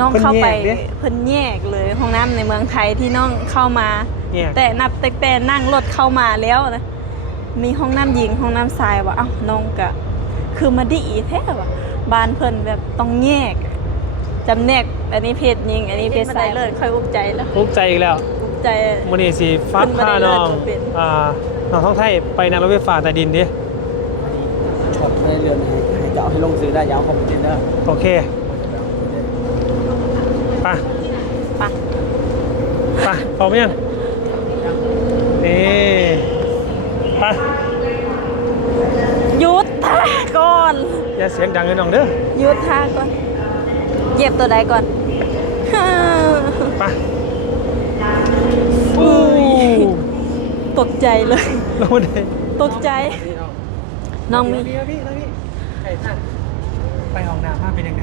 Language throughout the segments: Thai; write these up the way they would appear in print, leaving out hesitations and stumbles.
น้องเข้าไปเพิ่นแยกเลยห้องน้ำในเมืองไทยที่น้องเข้ามาแต่นับแต่นั่งรถเข้ามาแล้วนะมีห้องน้ำหญิงห้องน้ำชายว่าเอ้าน้องก็คือมาดีแท้ว่ะบ้านเพิ่นแบบต้องแยกจำแนกอันนี้เพศหญิงอันนี้เพศชายเลิศค่อยอุ้มใจแล้วอุ้มใจอีกแล้วอุ้มใจมื้อนี้สิฟาดผ้าน้องน้องท้องไทยไปนั่งรถไฟฟ้าใต้ดินดิช็อตในเรือนให้จะเอาให้ลงซื้อได้ยาวคอมพิวเตอร์โอเคไปพร้อมยังนี่ไปหยุดท่าก่อนอย่าเสียงดังเลยน้องเด้อหยุดท่าก่อนเหยียบตัวใดก่อนไปตกใจเลยลงมาเลยตกใจน้องมีพี่ไปห้องน้ำมาเป็นยังไง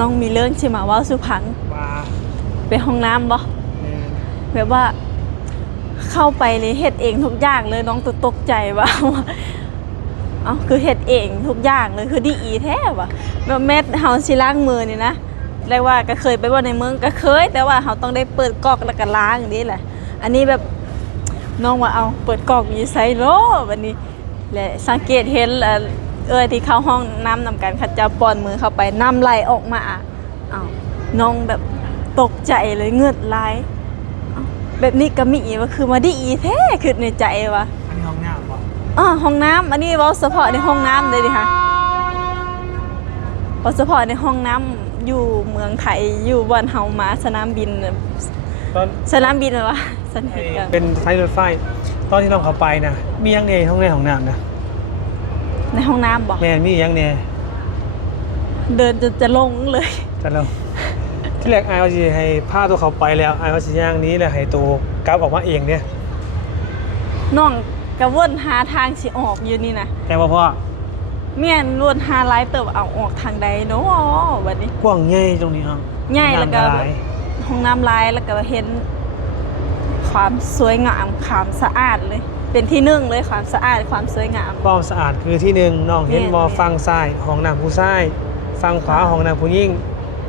น้องมีเรื่องใช่ไหมว่าสุพรรณไปห้องน้ำบ่แบบว่าเข้าไปเลยเฮ็ดเองทุกอย่างเลยน้องตกใจว่าเอ้าคือเฮ็ดเองทุกอย่างเลยคือดีอีแท้ว่ะแบบแม่เฮาสิล้างมือนี่นะเรียกว่าก็เคยไปว่าในเมืองก็เคยแต่ว่าเฮาต้องได้เปิดก๊อกแล้วก็ล้างอย่างนี้แหละอันนี้แบบน้องว่าเอาเปิดก๊อกอยู่ไสโลบัดนี้และสังเกตเห็นที่เข้าห้องน้ำนำกันเขาจะป้อนมือเข้าไปน้ำไหลออกมาอ้าวน้องแบบตกใจเลยเงือดไหลแบบนี้ก็มีว่าคือมาดีอีแท้คือในใจวะอันนี้ห้องน้ำป่ะห้องน้ำอันนี้ว่าเฉพาะในห้องน้ำเลยดิค่ะเฉพาะในห้องน้ำอยู่เมืองไทยอยู่บ้านเฮามาสนามบินสนามบินเหรอวะเป็นสายรถไฟตอนที่น้องเข้าไปนะมียังในห้องน้ำนะในห้องน้ำบอกแม่มียังเนี่ยเดินจะลงเลยจะลงที่แรกไอ้เขาจะให้ผ้าตัวเขาไปแล้วไอ้เขาจะย่างนี้แหละให้ตัวกราฟออกมาเองเนี่ยน้องกระวนหาทางสิออกอยู่นี่นะแต่ว่าพ่อเมียนวนหาไลฟ์เติบเอาออกทางใดเนาะวันนี้กว้างใหญ่ตรงนี้ครับใหญ่แล้วก็ห้องน้ำลายแล้วก็เห็นความสวยงามความสะอาดเลยเป็นที่หนึ่งเลยความสะอาดความสวยงามความสะอาดคือที่หนึ่งน้องเห็นมอฟังซ้ายห้องน้ำผู้ชายฟังขวาห้องน้ำผู้หญิง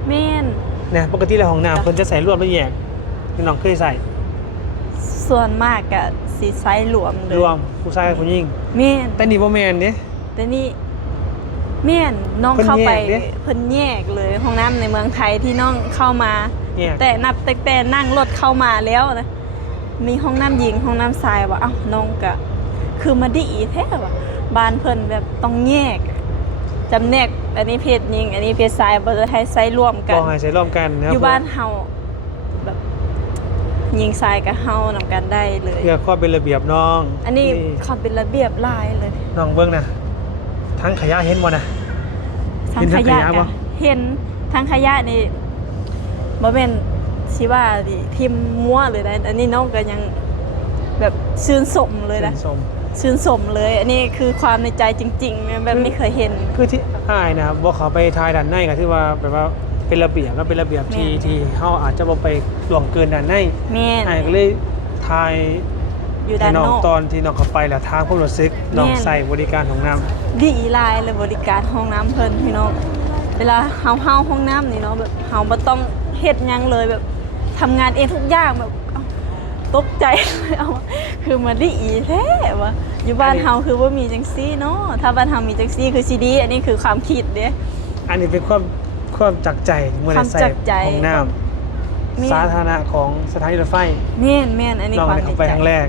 แม่นเนี่ยปกติแล้วห้องน้ำคนจะใส่รวมละแยกที่น้องเคยใส่ส่วนมากก็สีไซส์รวมเลยรวมผู้ชายกับผู้หญิงแม่นแต่นี่บ่แม่นเด้แต่นี่แม่นน้องเข้าไปเพิ่นแยกเลยห้องน้ำในเมืองไทยที่น้องเข้ามาแต่นับแต่นั่งรถเข้ามาแล้วนะมีห้องน้ำหญิงห้องน้ำชายว่าเอ้าน้องก็คือมาดีแท้ว่ะบ้านเพิ่นแบบต้องแยกจำแนกอันนี้เพศหญิงอันนี้เพศชายบ่ได้ให้ใช้ร่วมกันบ่ให้ใช้ร่วมกันนะครับอยู่บ้านเฮาแบบหญิงชายกับเฮานำกันได้เลยเพื่อความเป็นระเบียบน้องอันนี้ความเป็นระเบียบหลายเลยน้องเบิ่งนะทั้งขยะเห็นบ่นะทั้งขยะบ่เห็นทั้งขยะนี่บ่แม่นสิว่าดิพิมพ์มั่วเลยนะอันนี้น้องก็ยังแบบชื่นชมเลยนะชื่นชมเลยอันนี้คือความในใจจริงๆแบบไม่เคยเห็นคือที่อ้ายนะบ่เขาไปทายด้านในก็ที่ว่าแบบว่าเป็นระเบียบแล้วเป็นระเบียบที่เฮาอาจจะบ่ไปล่วงเกินด้านในแม่นอ้ายก็เลยทายอยู่ด้านนอกตอนที่น้องเข้าไปแล้วทางความรู้สึกน้องใส่บริการห้องน้ำดีหลายเลยบริการห้องน้ำเพิ่นพี่น้องเวลาเฮาห้องน้ำนี่เนาะแบบเฮาบ่ต้องเฮ็ดหยังเลยแบบทำงานเองทุกอย่างแบบตกใจเลยเอาคือมาดีแท้วะอยู่บ้านเฮาคือว่ามีจังซี่เนาะถ้าบ้านเฮามีจังซี่คือซีดีอันนี้คือความคิดเด้อันนี้เป็นความจักใจเมื่อใส่ห้องน้ำสาธารณะของสถานีรถไฟแม่นอันนี้ความเข้าไปครั้งแรก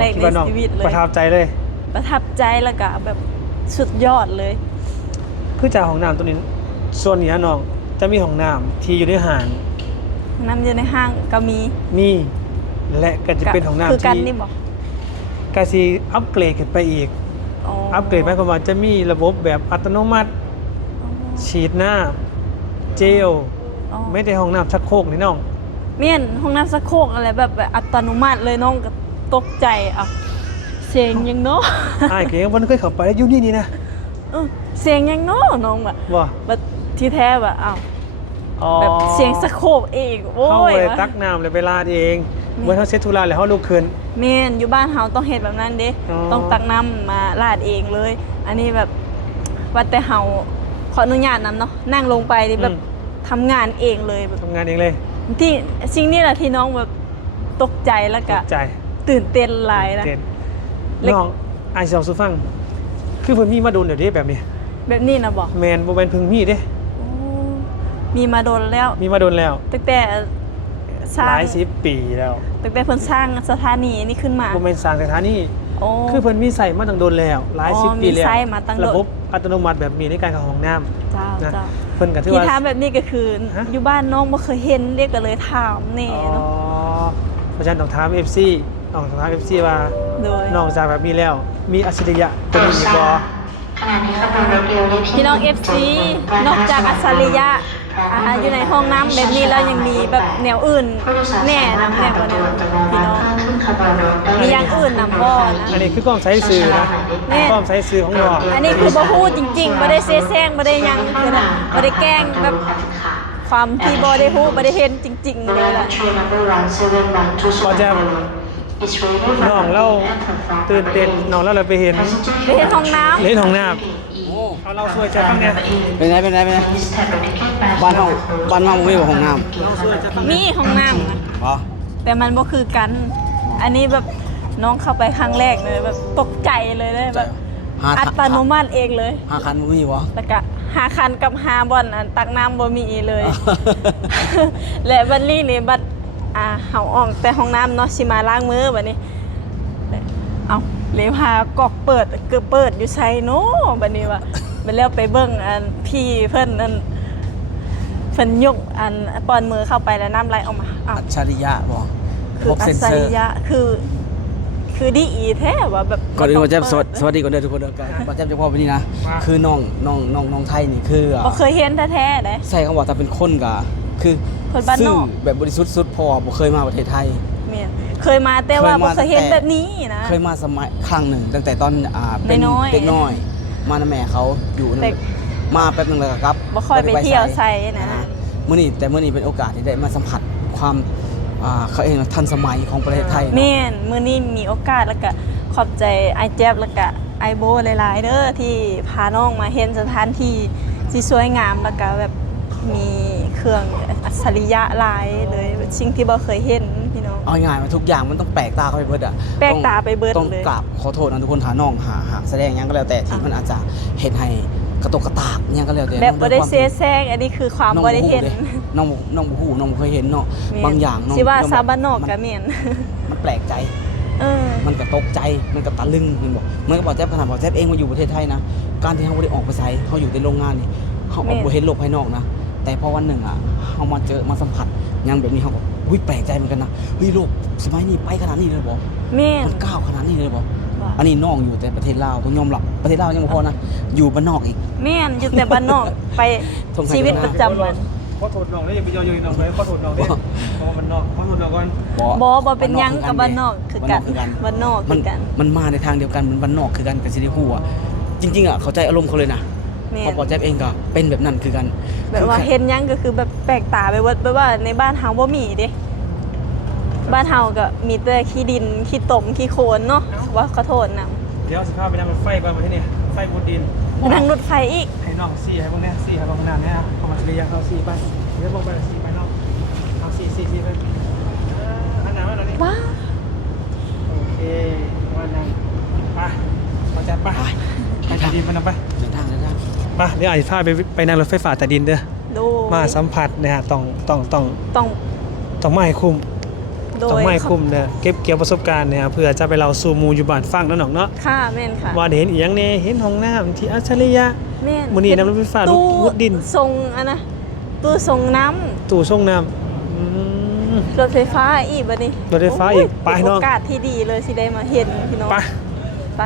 ในชีวิตเลยประทับใจเลยประทับใจแล้วก็แบบสุดยอดเลยคือจากห้องน้ำตัวนี้ส่วนนี้น้องจะมีห้องน้ำที่อยู่ในห้างน้ำอยู่ในห้างก็มีและก็จะเป็นห้องน้ำที่คือกันนี่บอกก็สิอัปเกรดขึ้นไปอีกอัปเกรดหมายความว่าจะมีระบบแบบอัตโนมัติฉีดหน้าเจลไม่ได้ห้องน้ำชักโครกนี่น้องเมี่ยนห้องน้ำชักโครกอะไรแบบอัตโนมัติเลยน้องก็ตกใจอ่ะเสียงยังเนาะไอ้เก๋วันเคยเข้าไปแล้วอยู่นี่นะเสียงยังเนาะน้องแบบที่แท้แบบอ้าวแบบเสียงสะโคกเองโอ้ยเขาเลยตักน้ำเลยไปลาดเองเมื่อเขาเซ็ตธุระแล้วเขาลุกขึ้นเมนอยู่บ้านเฮาต้องเห็นแบบนั้นเด้ต้องตักน้ำมาลาดเองเลยอันนี้แบบว่าแต่เฮาขออนุญาตนำเนาะนั่งลงไปนี่แบบท ำงานเองเลยแบบ ทำงานเองเลย ที่สิ่งนี้แหละที่น้องแบบตกใจแล้วก็ ใจ ตื่นเต้นหลายนะ เต้น เล็ก น้องไอซ์เอาสุฟัง คือเพิ่นมีมาโดนเดี๋ยวนี้แบบนี้ แบบนี้นะบอก แมนบ่แม่นเพิ่งมีเด้ โอ้มีมาโดนแล้ว มีมาโดนแล้ว ตั้งแต่สร้า ห ง ลายสิบปีแล้ว ตั้งแต่เพิ่นสร้างสถานีนี้ขึ้นมา บ่แม่นสร้างสถานี โอ้ คือเพิ่นมีใส่มาตั้งโดนแล้ว หลายสิบปีแล้ว มีใส่มาตั้งโดน ระบบอัตโนมัติแบบมีในการเข้าห้องน้ำ เจ้า นะ เจ้า เพิ่นก็ถือ ที่ ว่า ถามแบบนี้ก็คือ ฮะ อยู่บ้านน้องบ่เคยเห็นเรียกก็เลยถามแน่ อ๋อ เนาะ เพราะฉะนั้นต้องถาม FC ต้องถาม FC ว่า โดย นอกจากแบบนี้แล้ว มีอัจฉริยะตัวนี้อีกบ่ พี่น้อง FC นอกจากอัศริยะอยู่ในห้องน้ำแบบนี้แล้วยังมีแบบแนวอื่นแน่นำแน่กว่านี้พี่น้องมีอย่างอื่นนำบ่นะ อันนี้คือกล้องใช้สื่อนะ แน่ กล้องใช้สื่อของน้อง อันนี้คือบ่พูดจริงๆบ่ได้เซแซงบ่ได้หยังคือแบบบ่ได้แกล้งแบบความที่บ่ได้ฮู้บ่ได้เห็นจริงๆเลยล่ะ พอจะน้องเราตื่นเต้นน้องเราเลยไปเห็น ไปเห็นห้องน้ำ เล่นห้องน้ โอ้ ำเอาเราช่วยจะฟังเนี่ย เป็นไงบ้านเฮาบ่มีบ่ห้องน้ำ เราช่วยจะฟัง มีห้องน้ำนะ บ่ แต่มันบ่คือกัน อันนี้แบบน้องเข้าไปครั้งแรกเลยแบบตกใจเลยแบบอัตโนมัติเองเลย หาคันบ่มีบ่ แล้วก็หาคันกับหาบอนอันตักน้ำบ่มีเลย และบัดนี้นี่บัดเฮาออกแต่ห้องน้ำเนาะสิมาล้างมือบัดนี้เอาเลยพากอกเปิดคือเปิดอยู่ไสเนาะบัดนี้ว่าบัดแล้วไปเบิ่งอันพี่เพิ่นอันเพิ่นยกอันปอนมือเข้าไปแล้วน้ำไหลออกมาอ้าว อัจฉริยะบ่ คืออัศริยะคือดีอีแท้ว่าแบบ ก่อนอื่นว่าจะสวัสดีก่อนเด้อทุกคนเด้อบ่จะพอไปนี่นะคือน้องไทยนี่คือ บ่เคยเห็นแท้ๆเด้ ใช่คำว่าถ้าเป็นคนก็คือ คนบ้านนอก ซื่แบบบริสุทธิ์สุดพอบ่เคยมาประเทศไทย แม่นเคยมาแต่ว่าบ่เคยเห็นแบบนี้นะ เคยมาสมัยครั้งหนึ่งตั้งแต่ตอนเป็น น้อยๆ เด็กน้อย มานะแม่เขาอยู่นั่น แต่ มาแป๊บนึงแล้วก็กลับ บ่ค่อยไปเที่ยวไสนะ มื้อนี้เป็นโอกาสที่ได้มาสัมผัสความเขาเองทันสมัยของประเทศไทยเนาะ แม่นมื้อนี้มีโอกาสแล้วก็ขอบใจไอแจ๊บแล้วก็ไอโบหลายๆเด้อที่พาน้องมาเห็นสถานที่ที่สวยงามแล้วก็แบบมีเครื่องอัจฉริยะหลายเลยสิ่งที่บ่เคยเห็นพี่น้อง เอาง่ายๆมาทุกอย่างมันต้องแปลกตาเข้าไปเบิดอ่ะ แปลกตาไปเบิด ต้อง เลย กราบขอโทษนะทุกคนถ้าน้องหาแสดงหยังก็แล้วแต่ที่มันอาจจะเห็นให้กระตกกระตากหยังก็แล้วแต่ แบบบ่ได้ น้อง เซแซงอันนี้คือความ น้อง บ่ได้เห็น น้องบ่ฮู้น้องบ่เคยเห็นเนาะบางอย่างน้อง สิว่า น้อง ซาบานอก มั ก็แม่น มันแปลกใจ เออ มันก็ตกใจ มันก็ตะลึงมันบอกเหมื่อนกับบอกแจ๊บขนาดบอกแจ๊บเองมาอยู่ประเทศไทยนะ การที่เขาไม่ได้ออกไปไสเขาอยู่ในโรงงานนี่เขาออกไปเห็นโลกภายนอกนะ แต่พอวันหนึ่งอ่ะเขามาเจอมาสัมผัสอยังแบบนี้เขาก็อุ้ยแปลกใจเหมือนกันนะเฮ้ยโลกสมัยนี้ไปขนาดนี้เลยบอก แม่น มันก้าวขนาดนี้เลยบอก ว่า อันนี้น้องอยู่แต่ประเทศลาวต้องยอมรับประเทศลาวยังไม่พอนะอยู่บ้านนอกอีก แม่นอยู่แต่บ้านนอกไป สงสัย ชีวิตประจำวัน ขอโทษน้องได้อย่าไปย่อยๆน้องเลยขอโทษน้องเด้เพราะว่ามันนอกขอโทษน้องก่อน บ่เป็นหยังกับบ้านนอกคือกันบ้านนอก มั คื น อกัน มันมาในทางเดียวกันมันบ้านนอกคือกันกับซิลิฮูอ่ะจริงๆอ่ะเข้าใจอารมณ์เขาเลยนะ แม่ พอบอกแจ๊บเองก็เป็นแบบนั้นคือกัน แบบว่าเห็นหยังก็คือแบบแปลกตาไปว่าแบบว่าในบ้านเฮาบ่มีเด้บ้านเฮาก็มีแต่ขี้ดินขี้ตมขี้โคลนเนาะว่าขอโทษนะ เดี๋ยวสิพาไปนั่งรถไฟไปมาที่นี่ไฟบนดิน ไปนั่งรถไฟอีก ให้น้องซี่ให้พวกเนี้ยซี่ให้พวกนั้นเนี่ยเอามาเรียงเอาซี่ไปเดี๋ยวบอกไปซี่ไปน้องเอาซี่ไปอันไหนวะตอนนี้ ว้า โอเควันนั้นไปมาจัดไปไปใต้ดินไปนำไป เดินทาง ไปเดี๋ยวอาจจะพาไปนั่งรถไฟฟ้าใต้ดินเด้อ ดู มาสัมผัสนะฮะต้อง ต้องมาให้คุ้ม โด ต้อง ย มาให้คุ้มเนี่ยเก็บเกี่ยวประสบการณ์เนี่ยเพื่อจะไปเล่าสู่หมู่อยู่บ้านฟังเนาะน้องเนาะ ค่ะแม่นค่ะ ว่าได้เห็นอีหยังแน่เห็นห้องน้ำที่อัจฉริยะ แม่น มื้อนี้น้ำรถไฟฟ้า ตู้ มุดดิน ส่งอันนะตู้ส่งน้ำ ตู้ส่งน้ำ รถไฟฟ้าอีกบัดนี้ รถไฟฟ้าอีกไปน้อง โอกาสที่ดีเลยสิได้มาเห็นพี่น้อง ไป ไป